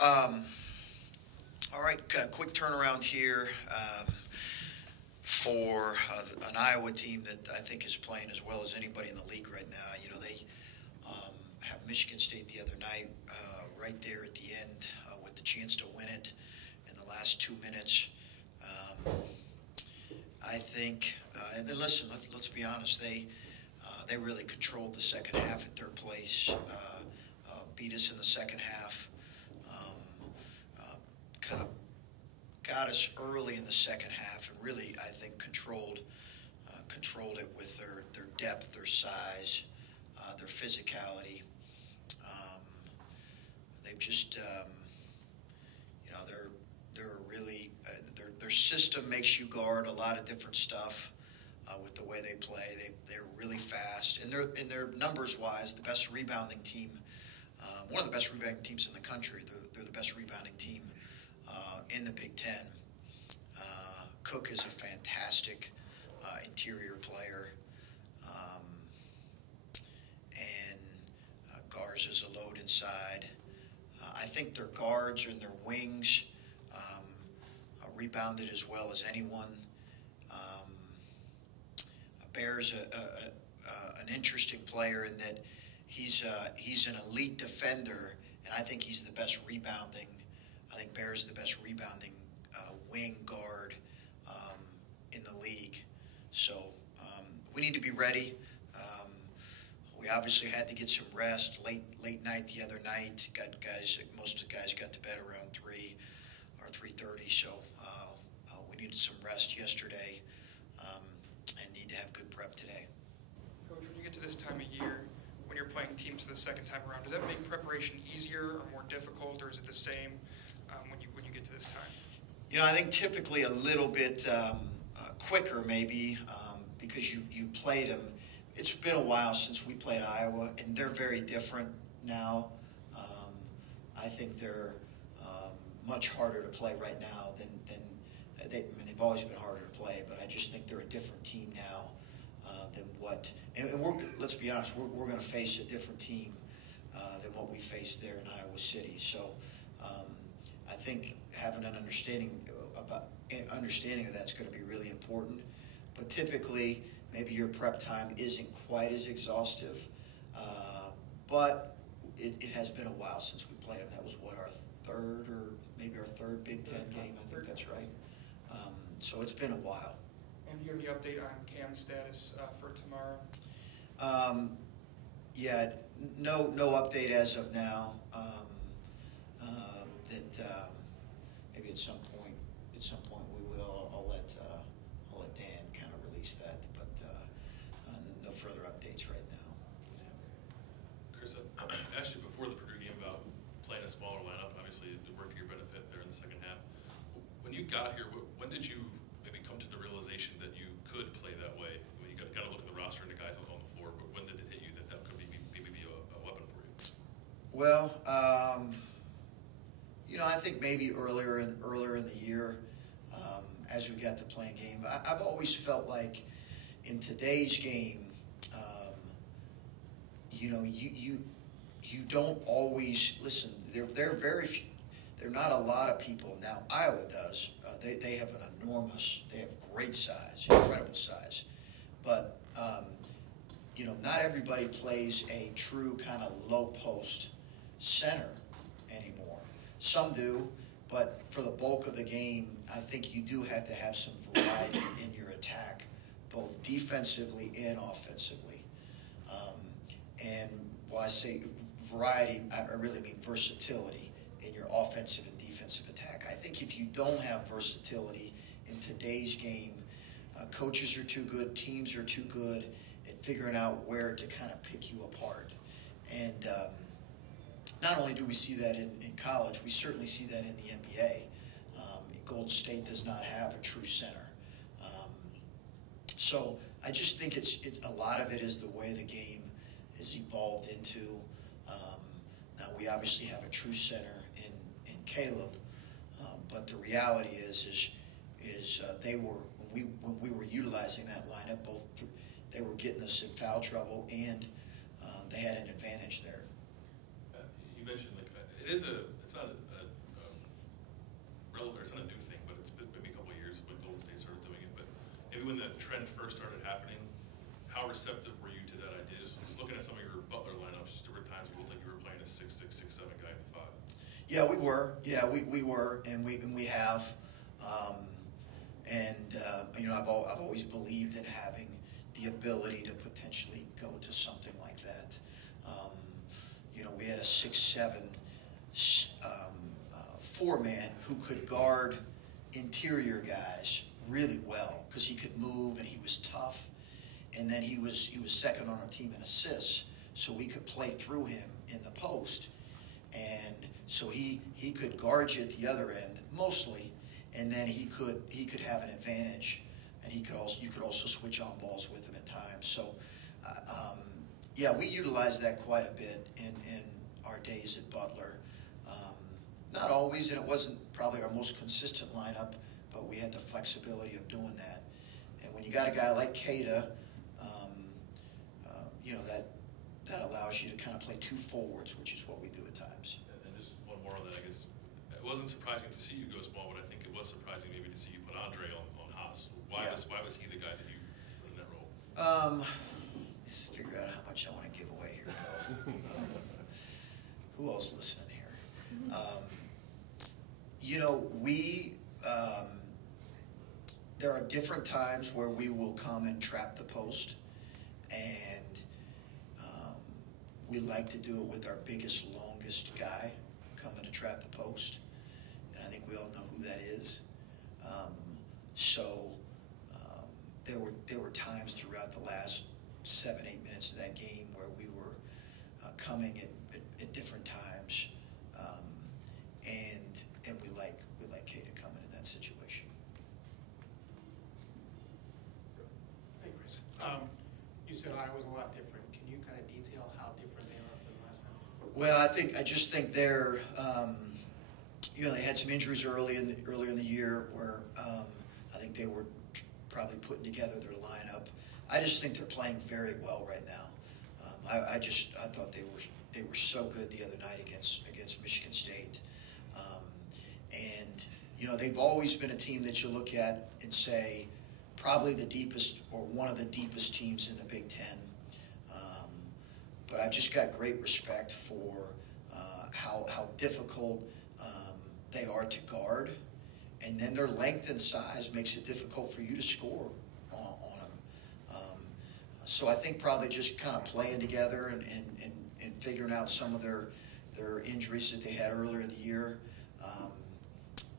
Um, all right, quick turnaround here for an Iowa team that I think is playing as well as anybody in the league right now. You know, they have Michigan State the other night, right there at the end, with the chance to win it in the last 2 minutes. I think, and listen, let's be honest, they really controlled the second half at their place, beat us in the second half, kind of got us early in the second half, and really, I think, controlled it with their depth, their size, their physicality. They've just, you know, they're really their system makes you guard a lot of different stuff with the way they play. They're really fast, and they're numbers wise the best rebounding team, one of the best rebounding teams in the country. They're the best rebounding team in the Big Ten. Cook is a fantastic interior player, and Garza's a load inside. I think their guards and their wings rebounded as well as anyone. Bear's an interesting player in that he's an elite defender, and I think he's the best rebounding. I think Bear's the best rebounding wing guard in the league. So we need to be ready. We obviously had to get some rest. Late night the other night. Most of the guys got to bed around 3 or 3:30. So we needed some rest yesterday, and need to have good prep today. Coach, when you get to this time of year, when you're playing teams for the second time around, does that make preparation easier or more difficult, or is it the same when you get to this time? You know, I think typically a little bit quicker maybe because you've played them. It's been a while since we played Iowa, and they're very different now. I think they're much harder to play right now than they. I mean, they've always been harder to play, but I just think they're a different team now than what. And let's be honest, we're going to face a different team than what we faced there in Iowa City. So I think having an understanding of that's going to be really important. But typically, maybe your prep time isn't quite as exhaustive, but it has been a while since we played them. That was our third or maybe our third Big Ten game. I think that's right. So it's been a while. And do you have any update on Cam's status for tomorrow? Yeah, no update as of now. Maybe at some point we will. I'll let Dan kind of release that, but no further updates right now with him. Chris, I asked you before the Purdue game about playing a smaller lineup. Obviously, it worked to your benefit there in the second half. When you got here, when did you maybe come to the realization that you could play that way? I mean, you got to look at the roster and the guys on the floor, but when did it hit you that could maybe be a weapon for you? Well, you know, I think maybe earlier in the year, as we got to playing game, I've always felt like in today's game, you know, you don't always listen. There are very few. There are not a lot of people now. Iowa does. They have they have great size, incredible size, but you know, not everybody plays a true kind of low post center anymore. Some do, but for the bulk of the game, I think you do have to have some variety in your attack, both defensively and offensively. And while I say variety, I really mean versatility in your offensive and defensive attack. I think if you don't have versatility in today's game, coaches are too good, teams are too good at figuring out where to kind of pick you apart. And not only do we see that in college, we certainly see that in the NBA. Golden State does not have a true center. So I just think it's a lot of it is the way the game has evolved into. Now we obviously have a true center in Caleb, but the reality is they were when we were utilizing that lineup, they were getting us in foul trouble and they had an advantage there. You mentioned it's not a it's not a new thing, but it's been maybe a couple of years when Golden State started doing it. But maybe when the trend first started happening, how receptive were you to that idea? Just looking at some of your Butler lineups, there were times you looked like you were playing a 6'6", 6'7" guy at the 5. Yeah, we were. Yeah, we were, and we have. I've always believed in having the ability to potentially go to something like that. We had a 6'7" 4-man who could guard interior guys really well because he could move and he was tough, and then he was second on our team in assists, so we could play through him in the post, and so he could guard you at the other end mostly, and then he could have an advantage, and you could also switch on balls with him at times. So yeah, we utilized that quite a bit in our days at Butler. Not always, and it wasn't probably our most consistent lineup, but we had the flexibility of doing that. And when you got a guy like Keita, that allows you to kind of play two forwards, which is what we do at times. And just one more on that, I guess. It wasn't surprising to see you go small, but I think it was surprising maybe to see you put Andre on Haas. Why was he the guy that you put in that role? Let's figure out how much I want to give away here. Who else listening here? There are different times where we will come and trap the post, and we like to do it with our biggest, longest guy coming to trap the post, and I think we all know who that is. There were times throughout the last 7-8 minutes of that game where we were coming at different times, and we like Keita coming in that situation. Hey, Chris. You said Iowa's a lot different. Can you kind of detail how different they are than last time? Well, I just think they're, they had some injuries earlier in the year where I think they were probably putting together their lineup. I just think they're playing very well right now. I thought they were so good the other night against Michigan State, and they've always been a team that you look at and say probably the deepest or one of the deepest teams in the Big Ten. But I've just got great respect for how difficult they are to guard, and then their length and size makes it difficult for you to score on them. So I think probably just kind of playing together and figuring out some of their injuries that they had earlier in the year,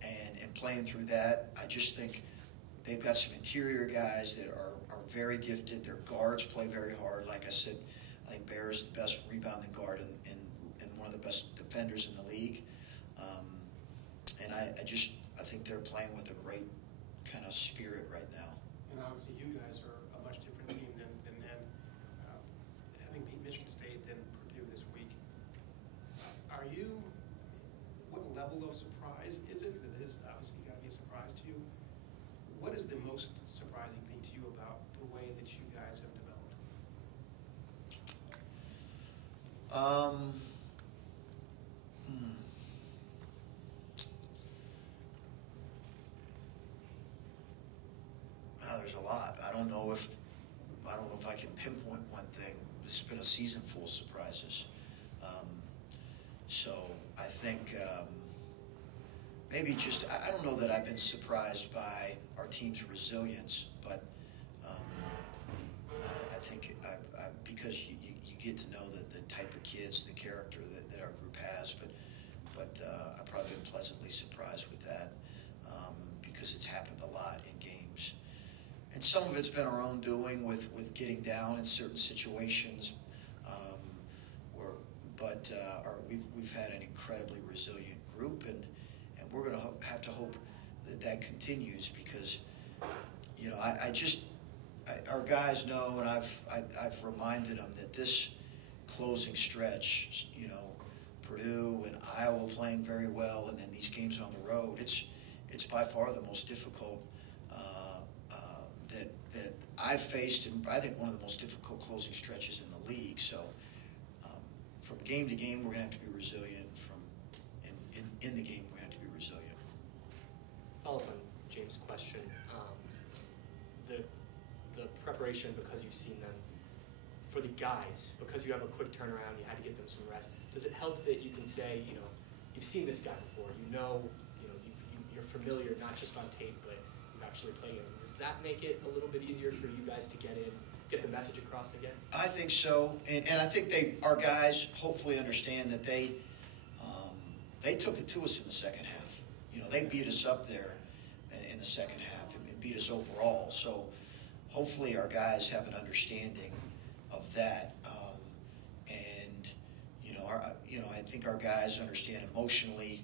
and playing through that. I just think they've got some interior guys that are very gifted. Their guards play very hard. Like I said, I think Bear is the best rebounding guard and one of the best defenders in the league. And I think they're playing with a great kind of spirit right now. And obviously you guys are a much different team than them. Having beat Michigan State and Purdue this week, what level of surprise is it? It is obviously got to be a surprise to you. What is the most surprising thing to you about the way that you guys have developed? There's a lot. I don't know if I can pinpoint one thing. This has been a season full of surprises. So I think maybe I don't know that I've been surprised by our team's resilience, but I think because you get to know the type of kids, the character that our group has, but I've probably been pleasantly surprised with that because it's happened a lot in games. And some of it's been our own doing with getting down in certain situations, we've had an incredibly resilient group, and we're going to have to hope that continues because, our guys know, and I've reminded them that this closing stretch, Purdue and Iowa playing very well, and then these games on the road, it's by far the most difficult that I've faced, and I think one of the most difficult closing stretches in the league. So from game to game, we're going to have to be resilient. In the game, we're going to have to be resilient. games question. The preparation, because you've seen them, for the guys, because you have a quick turnaround, you had to get them some rest. Does it help that you can say, you've seen this guy before, you're familiar not just on tape, but you've actually played against him? Does that make it a little bit easier for you guys to get the message across, I guess? I think so, and I think our guys hopefully understand that they took it to us in the second half. They beat us up there in the second half and beat us overall. So hopefully our guys have an understanding of that, and I think our guys understand emotionally.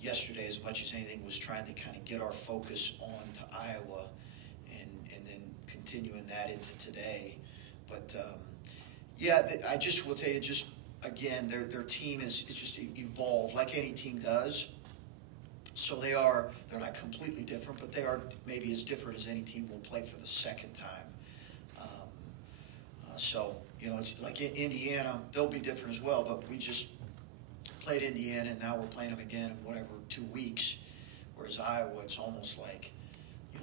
Yesterday, as much as anything, was trying to kind of get our focus on to Iowa, and then continuing that into today. But I just will tell you, just again, their team is just evolved like any team does. So they're not completely different, but they are maybe as different as any team will play for the second time. So it's like in Indiana, they'll be different as well, but we just played Indiana, and now we're playing them again in 2 weeks. Whereas Iowa, it's almost like,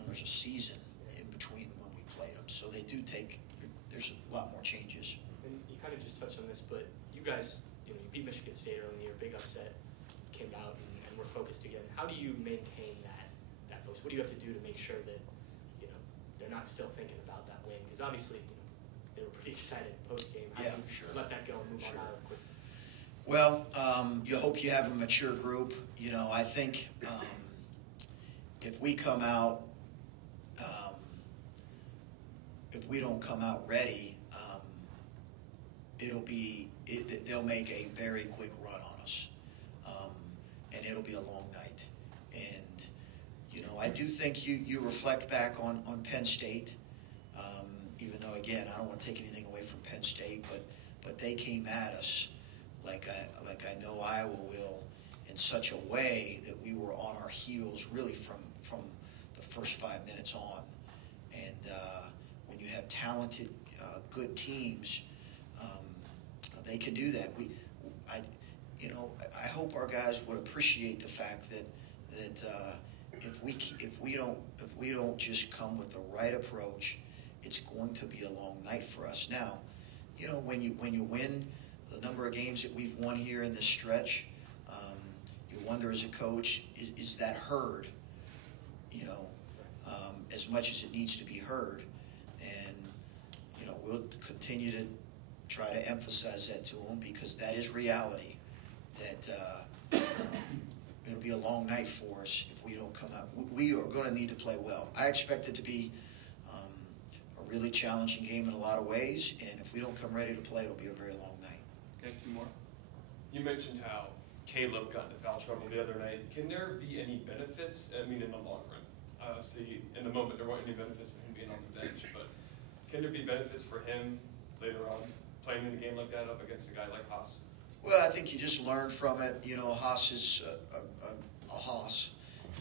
there's a season in between when we played them. So they do there's a lot more changes. And you kind of just touched on this, but you guys, you beat Michigan State early in the year, big upset, came out and were focused again. How do you maintain that focus? What do you have to do to make sure that, they're not still thinking about that win? Because obviously, they were pretty excited post-game. How do you sure. let that go and move Sure. on out quick? Well, you hope you have a mature group. I think if we come out, if we don't come out ready, they'll make a very quick run on us, and it'll be a long night. And I do think you reflect back on Penn State, even though again I don't want to take anything away from Penn State, but they came at us like I know Iowa will, in such a way that we were on our heels really from the first 5 minutes on. And when you have talented, good teams, they can do that. I hope our guys would appreciate the fact that if we don't just come with the right approach, it's going to be a long night for us. Now, when you win the number of games that we've won here in this stretch, you wonder as a coach, is that heard? As much as it needs to be heard, and we'll continue to try to emphasize that to them, because that is reality. That it'll be a long night for us if we don't come out. We are going to need to play well. I expect it to be a really challenging game in a lot of ways, and if we don't come ready to play, it'll be a very long night. Okay, 2 more. You mentioned how Caleb got into foul trouble the other night. Can there be any benefits? I mean, in the long run. See, in the moment, there weren't any benefits for him being on the bench, but can there be benefits for him later on, playing in a game like that up against a guy like Haas? Well, I think you just learn from it. Haas is a Haas.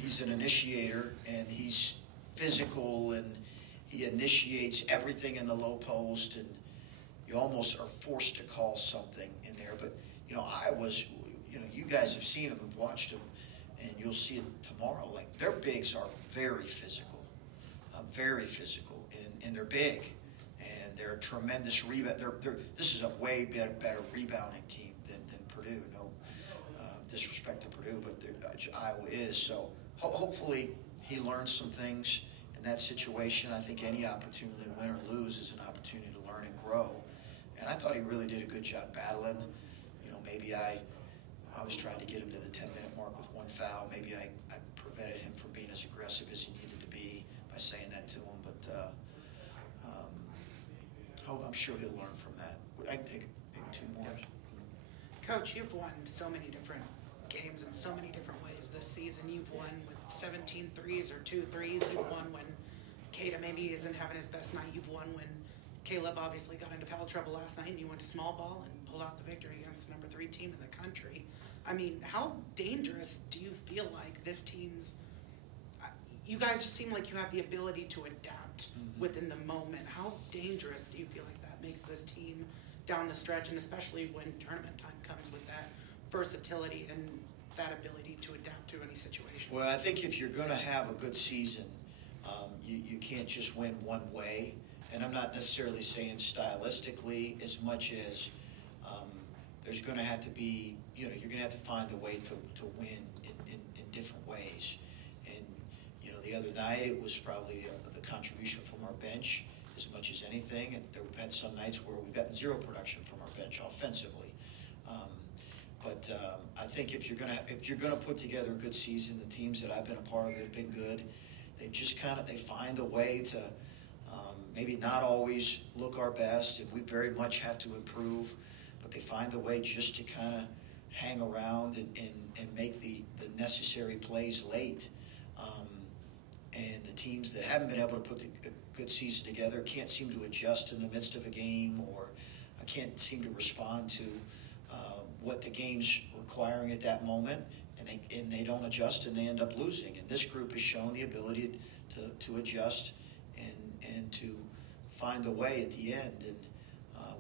He's an initiator, and he's physical, and he initiates everything in the low post, and you almost are forced to call something in there. But, you guys have seen him, have watched him, and you'll see it tomorrow. Like, their bigs are very physical, and they're big, and they're a tremendous rebound. This is a way better rebounding team than Purdue. No disrespect to Purdue, but Iowa is. So hopefully he learns some things in that situation. I think any opportunity, win or lose, is an opportunity to learn and grow. And I thought he really did a good job battling. Maybe I was trying to get him to the 10-minute mark with 1 foul. Maybe I prevented him from being as aggressive as he needed to be by saying that to him. But I'm sure he'll learn from that. I can take maybe 2 more. Coach, you've won so many different games in so many different ways this season. You've won with 17 threes or 2 threes. You've won when Keita maybe isn't having his best night. You've won when Caleb obviously got into foul trouble last night and you went to small ball and pulled out the victory against the number 3 team in the country. I mean, how dangerous do you feel like this team's – you guys just seem like you have the ability to adapt within the moment. How dangerous do you feel like that makes this team down the stretch, and especially when tournament time comes with that versatility and that ability to adapt to any situation? Well, I think if you're going to have a good season, you can't just win one way. And I'm not necessarily saying stylistically as much as there's going to have to be, you're going to have to find a way to win in different ways. And, the other night it was probably the contribution from our bench as much as anything. And we've had some nights where we've gotten zero production from our bench offensively. But I think if you're gonna put together a good season, the teams that I've been a part of have been good. They just they find a way to maybe not always look our best, and we very much have to improve. But they find a way just to kind of hang around and make the necessary plays late. And the teams that haven't been able to put a good season together can't seem to adjust in the midst of a game, or can't seem to respond to what the game's requiring at that moment, and they don't adjust, and they end up losing. And this group has shown the ability to adjust and to find a way at the end. And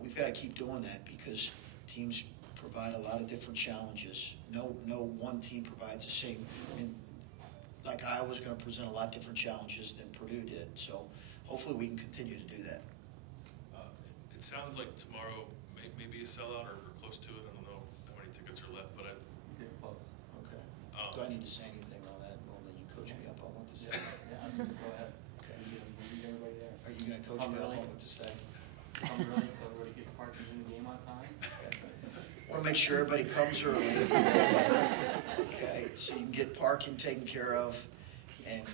we've got to keep doing that, because teams provide a lot of different challenges. No one team provides the same. I mean, like Iowa's going to present a lot different challenges than Purdue did. So hopefully we can continue to do that. It sounds like tomorrow may be a sellout or close to it. I don't know how many tickets are left, but Get close. Okay. Do I need to say anything on that? Normally you coach me up on what to say. Yeah, go ahead. Okay. We'll meet everybody there. Are you going to coach me up on what to say? Come early so everybody gets parking in the game on time. Want to make sure everybody comes early. Okay, so you can get parking taken care of, and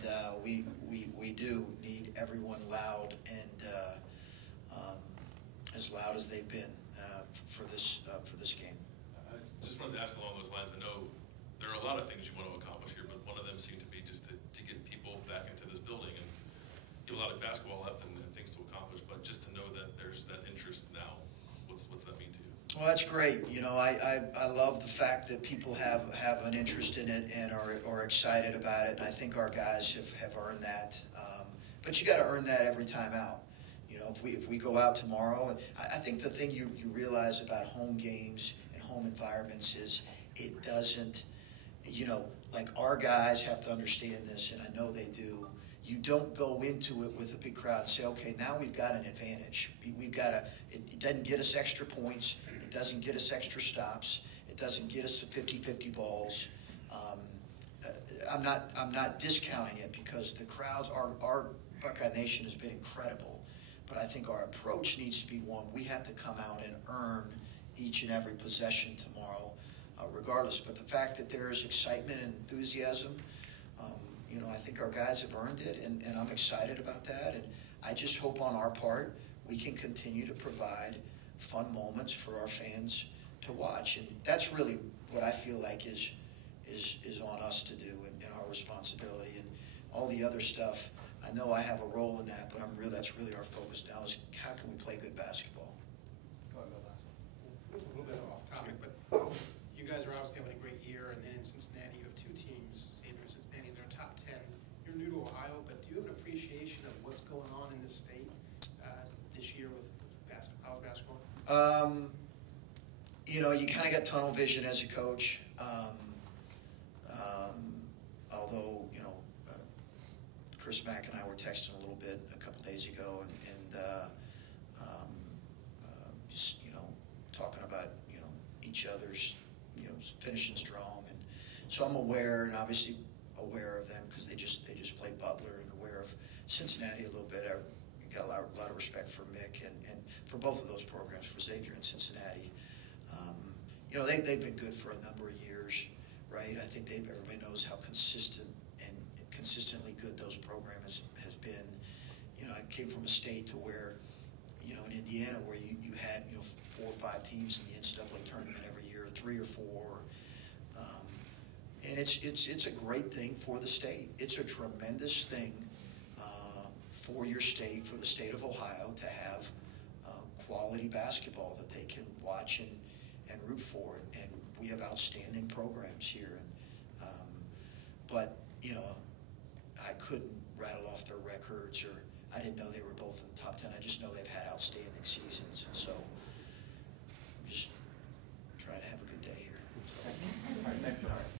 we do need everyone loud and as loud as they've been for this game. I just wanted to ask along those lines. I know there are a lot of things you want to accomplish here, but one of them seemed to be just to get people back into this building, and you have a lot of basketball left and things to accomplish, but just to know that there's that interest now, what's that mean to you? Well, that's great. I love the fact that people have an interest in it and are excited about it. And I think our guys have earned that. But you got to earn that every time out. If we go out tomorrow, and I think the thing you realize about home games and home environments is it doesn't, like our guys have to understand this, and I know they do. You don't go into it with a big crowd and say, okay, now we've got an advantage. It doesn't get us extra points. It doesn't get us extra stops. It doesn't get us 50-50 balls. I'm not discounting it, because the crowds, our Buckeye Nation has been incredible. But I think our approach needs to be one. We have to come out and earn each and every possession tomorrow, regardless. But the fact that there is excitement and enthusiasm, I think our guys have earned it, and I'm excited about that. And I just hope on our part we can continue to provide fun moments for our fans to watch. And that's really what I feel like is on us to do, and our responsibility. And all the other stuff, I know I have a role in that, but that's really our focus now, is how can we play good basketball. Go ahead, last one. This is a little bit off topic, but you guys are obviously having a great year, and then in Cincinnati you have two teams, Xavier and Cincinnati, and they're top 10. You're new to Ohio, but do you have an appreciation of what's going on in this state this year with college basketball? You kind of got tunnel vision as a coach. Although, Chris Mack and I were texting a little bit a couple days ago, and just talking about each other's finishing strong, and so I'm aware, and obviously aware of them, because they just played Butler, and aware of Cincinnati a little bit. I got a lot of respect for Mick and for both of those programs, for Xavier and Cincinnati. They've been good for a number of years, right? I think everybody knows how consistently good those programs has been. I came from a state to where, in Indiana, where you had 4 or 5 teams in the NCAA tournament every year, 3 or 4, and it's a great thing for the state. It's a tremendous thing for your state, for the state of Ohio, to have quality basketball that they can watch and root for, and we have outstanding programs here. But I couldn't rattle off their records, or I didn't know they were both in the top 10. I just know they've had outstanding seasons, and so I'm just trying to have a good day here. So.